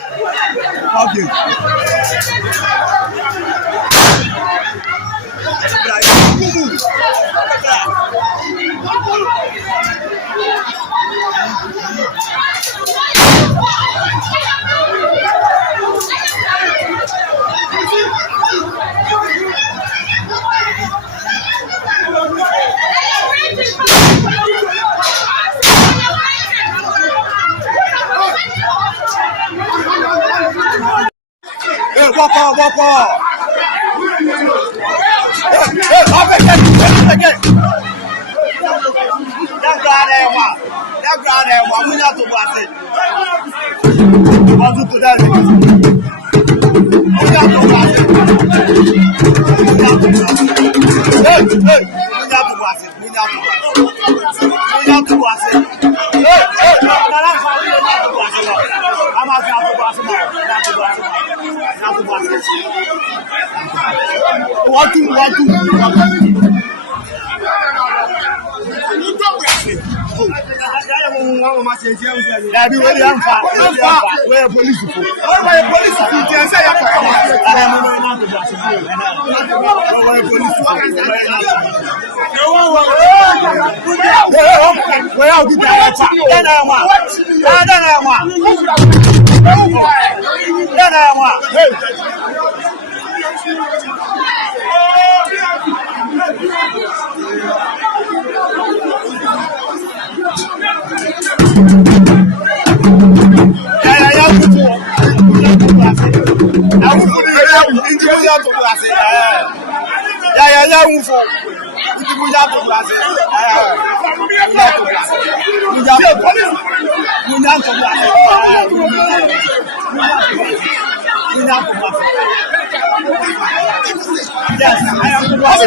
Okay. Walk on. Again. That guy there, we have to pass it. Want to do that? We have to pass it. Hey, we have to pass it. I'm asking to pass it now. One, two. Yabi wele amfa wele police ko wele police ko ti say ya ko wele police wele obi da cha dena wa Yes, I am the boss.